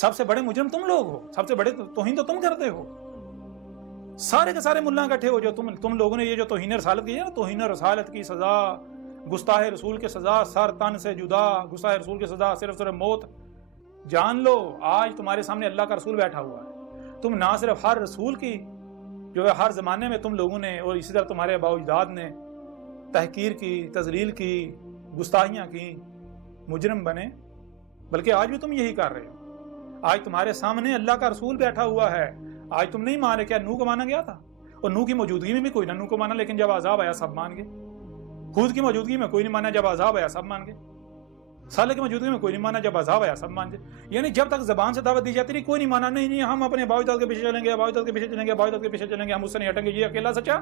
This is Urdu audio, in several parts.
سب سے بڑے مجرم تم لوگ ہو، سب سے بڑے توہین تو تم کرتے ہو، سارے کے سارے ملا اکٹھے ہو جو تم لوگوں نے یہ جو توہین رسالت کی ہے نا، توہین رسالت کی سزا، گستاخ رسول کی سزا سر تن سے جدا، گستاخ رسول کی سزا صرف موت۔ جان لو آج تمہارے سامنے اللہ کا رسول بیٹھا ہوا ہے، تم نہ صرف ہر رسول کی جو ہے ہر زمانے میں تم لوگوں نے اور اسی طرح تمہارے آباء و اجداد نے تحقیر کی، تذلیل کی، گستاخیاں کی، مجرم بنے، بلکہ آج بھی تم یہی کر رہے ہو۔ آج تمہارے سامنے اللہ کا رسول بیٹھا ہوا ہے، آج تم نہیں مان رہے۔ کیا نوح کو مانا گیا تھا؟ اور نوح کی موجودگی میں بھی کوئی نہ نوح کو مانا، لیکن جب عذاب آیا سب مان گئے۔ ہود کی موجودگی میں کوئی نہیں مانا، جب عذاب آیا سب مان گئے۔ صالح کی موجودگی میں کوئی نہیں مانا، جب عذاب آیا سب مان گئے۔ یعنی جب تک زبان سے دعوت دی جاتی رہی کوئی نہیں مانا، نہیں ہم اپنے آباء و اجداد کے پیچھے چلیں گے، آباء و اجداد کے پیچھے چلیں گے، آباء و اجداد کے پیچھے چلیں گے، ہم اس سے نہیں ہٹیں گے، یہ اکیلا سچا۔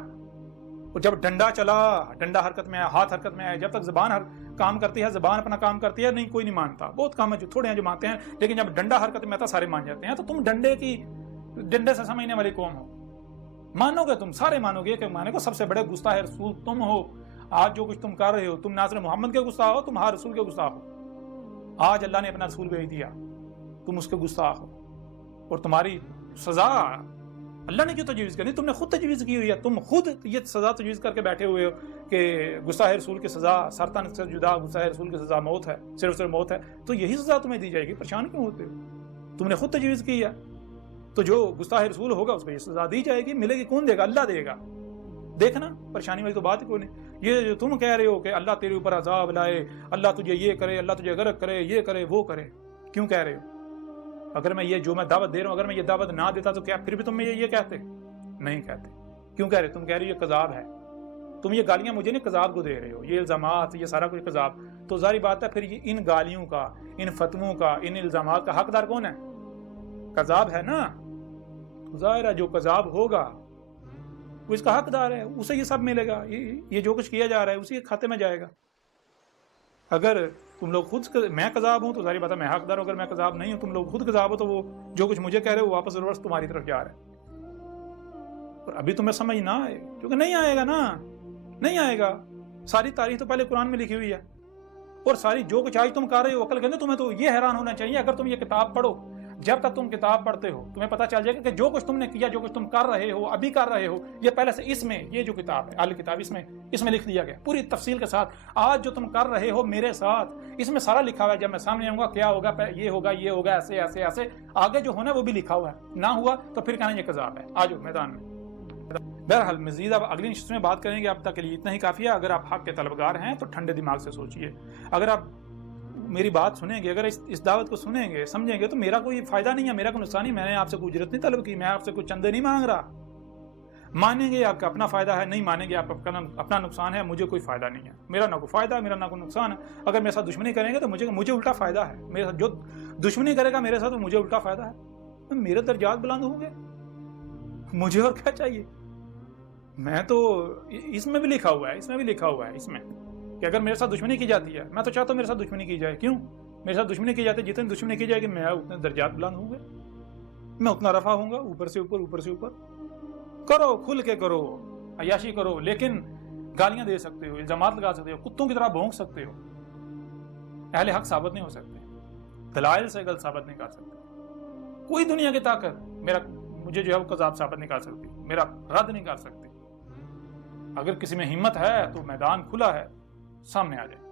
اور جب ڈنڈا چلا، ڈنڈا حرکت میں آیا، ہاتھ حرکت میں آیا، جب تک زبان کام کرتی ہے، زبان اپنا کام کرتی ہے، نہیں کوئی نہیں مانتا۔ بہت کام ہے جو تھوڑے ہیں جو مانتے ہیں، لیکن جب ڈنڈا حرکت میں آتا سارے مان جاتے ہیں۔ تو تم ڈنڈے سے سمجھنے والی قوم ہو، مانو گے تم سارے مانو گے کہ مانے کو سب سے بڑے گستاخ رسول تم ہو۔ آج جو کچھ تم کر رہے ہو، تم نہ صرف محمد کے گستاخ ہو، تم ہر رسول کے گستاخ ہو۔ آج اللہ نے اپنا رسول بھیج دیا، تم اس کے گستاخ ہو، اور تمہاری سزا اللہ نے کیوں تجویز کرنی؟ تم نے خود تجویز کی ہوئی ہے، تم خود یہ سزا تجویز کر کے بیٹھے ہوئے ہو کہ گستاخ رسول کی سزا سرطان سے جدا، گستاخ رسول کی سزا موت ہے، صرف موت ہے۔ تو یہی سزا تمہیں دی جائے گی، پریشان کیوں ہوتے ہو؟ تم نے خود تجویز کی ہے، تو جو گستاخ رسول ہوگا اس کو یہ سزا دی جائے گی، ملے گی، کون دے گا؟ اللہ دے گا۔ دیکھنا پریشانی والی تو بات ہی کوئی نہیں۔ یہ جو تم کہہ رہے ہو کہ اللہ تیرے اوپر عذاب لائے، اللہ تجھے یہ کرے، اللہ تجھے غرق کرے، یہ کرے وہ کرے، کیوں کہہ رہے ہو؟ اگر میں یہ جو میں دعوت دے رہا ہوں اگر میں یہ دعوت نہ دیتا تو کیا پھر بھی تم یہ کہتے؟ نہیں کہتے۔ کیوں کہہ رہے؟ تم کہہ رہے ہو یہ کذاب ہے، تم یہ گالیاں مجھے نہیں کذاب کو دے رہے ہو، یہ الزامات، یہ سارا کچھ کذاب۔ تو ظاہر بات ہے پھر ان گالیوں کا، ان فتووں کا، ان الزامات کا حقدار کون ہے؟ کذاب ہے نا۔ ظاہر ہے جو کذاب ہوگا وہ اس کا حقدار ہے، اسے یہ سب ملے گا، یہ جو کچھ کیا جا رہا ہے اسی کے کھاتے میں جائے گا۔ اگر تم لوگ خود میں کذاب ہوں تو ظاہر بات ہے میں حقدار ہوں، اگر میں کذاب نہیں ہوں، تم لوگ خود کذاب ہو تو وہ جو کچھ مجھے کہہ رہے ہو واپس ریورس تمہاری طرف جا رہا ہے۔ اور ابھی تمہیں سمجھ نہ آئے کیونکہ نہیں آئے گا نا، نہیں آئے گا۔ ساری تاریخ تو پہلے قرآن میں لکھی ہوئی ہے، اور ساری جو کچھ آج تم کر رہے ہو عقل کے، تمہیں تو یہ حیران ہونا چاہیے اگر تم یہ کتاب پڑھو۔ جب تک تم کتاب پڑھتے ہو تمہیں پتہ چل جائے گا کہ جو کچھ تم نے کیا، جو کچھ تم کر رہے ہو، ابھی کر رہے ہو، یہ پہلے سے اس میں، یہ جو کتاب ہے اہل کتاب، اس میں لکھ دیا گیا پوری تفصیل کے ساتھ۔ آج جو تم کر رہے ہو میرے ساتھ، اس میں سارا لکھا ہوا ہے۔ جب میں سامنے آؤں گا کیا ہوگا، یہ ہوگا، یہ ہوگا، ایسے ایسے ایسے، آگے جو ہونا ہے وہ بھی لکھا ہوا ہے۔ نہ ہوا تو پھر کہنا یہ کذاب ہے۔ آجو میدان میں۔ بہرحال مزید اب اگلی نشست میں بات کریں گے، اب تک کے لیے اتنا ہی کافی ہے۔ اگر آپ حق کے طلبگار ہیں تو ٹھنڈے دماغ سے سوچئے، اگر آپ میری بات سنیں گے، اگر اس دعوت کو سنیں گے، سمجھیں گے تو میرا کوئی فائدہ نہیں ہے، میرا کوئی نقصان نہیں۔ میں نے آپ سے کوئی اجرت نہیں طلب کی، میں آپ سے کوئی چندے نہیں مانگ رہا۔ مانیں گے آپ کا اپنا فائدہ ہے، نہیں مانیں گے آپ کا اپنا نقصان ہے، مجھے کوئی فائدہ نہیں ہے، میرا نہ کوئی فائدہ ہے، میرا نہ کوئی نقصان ہے۔ اگر میرے ساتھ دشمنی کریں گے تو مجھے الٹا فائدہ ہے، میرے ساتھ جو دشمنی کرے گا میرے ساتھ تو مجھے الٹا فائدہ ہے، میرے درجات بلند ہوں گے، مجھے اور کیا چاہیے؟ میں تو اس میں بھی لکھا ہوا ہے، اس میں کہ اگر میرے ساتھ دشمنی کی جاتی ہے، میں تو چاہتا ہوں میرے ساتھ دشمنی کی جائے۔ کیوں؟ میرے ساتھ دشمنی کی جاتی ہے، جتنی دشمنی کی جائے گی میں اتنے درجات بلند ہوں گے، میں اتنا رفع ہوں گا، اوپر سے اوپر۔ کرو، کھل کے کرو، عیاشی کرو، لیکن گالیاں دے سکتے ہو، الزامات لگا سکتے ہو، کتوں کی طرح بھونک سکتے ہو، اہل حق ثابت نہیں ہو سکتے، دلائل سے غلط ثابت نہیں کر سکتے۔ کوئی دنیا کی طاقت مجھے جو ہے وہ کذاب ثابت نہیں کر سکتی، میرا رد نہیں کر سکتی۔ اگر کسی میں ہمت ہے تو میدان کھلا ہے، سامنے آ جائے۔